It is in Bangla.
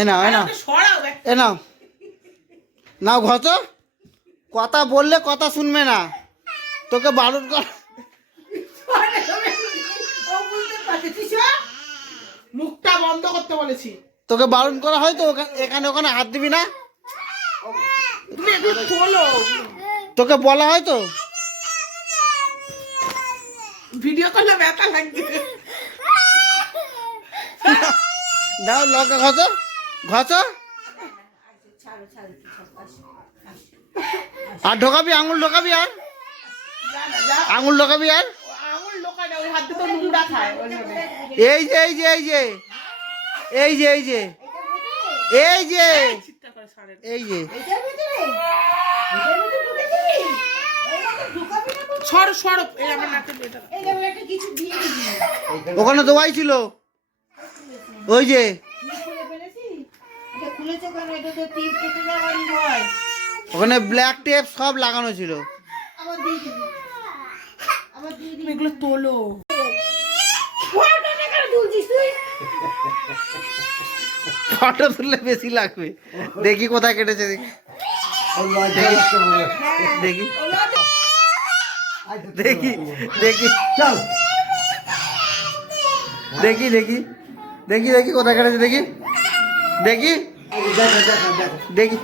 এ নাও এ নাও নাও ঘষো। কথা বললে কথা শুনবে না, তোকে বারণ কর। মুখটা বন্ধ করতে বলেছি। তোকে বারণ করা হয় তো এখানে ওখানে হাত দিবি না। তুমি একটু তোলো। তোকে বলা হয় তো। ভিডিও করলে ব্যথা লাগবে। দাও লঙ্কা ঘষো ঘষো। আর ঢোকাবি আঙুল ঢোকাবি আর আঙুল ঢোকাবি আর আঙুল লোকায় না, ওই হাতে তো নোংরা খায় ওই জন্য। এই যে এই যে এই যে এই যে এই যে এই যে চিৎকার করে ছাড়ে। এই যে সর সর, এই আমার নাকে এটা। ওখানে দোয়াই ছিল ওই যে। ওখানে ব্ল্যাক টেপ সব লাগানো ছিল। এগুলো তোলো। ফটো তুললে বেশি লাগবে। দেখি কোথায় কেটেছে দেখি দেখি দেখি দেখি দেখি দেখি দেখি দেখি কোথায় কেটেছে দেখি দেখি দেখি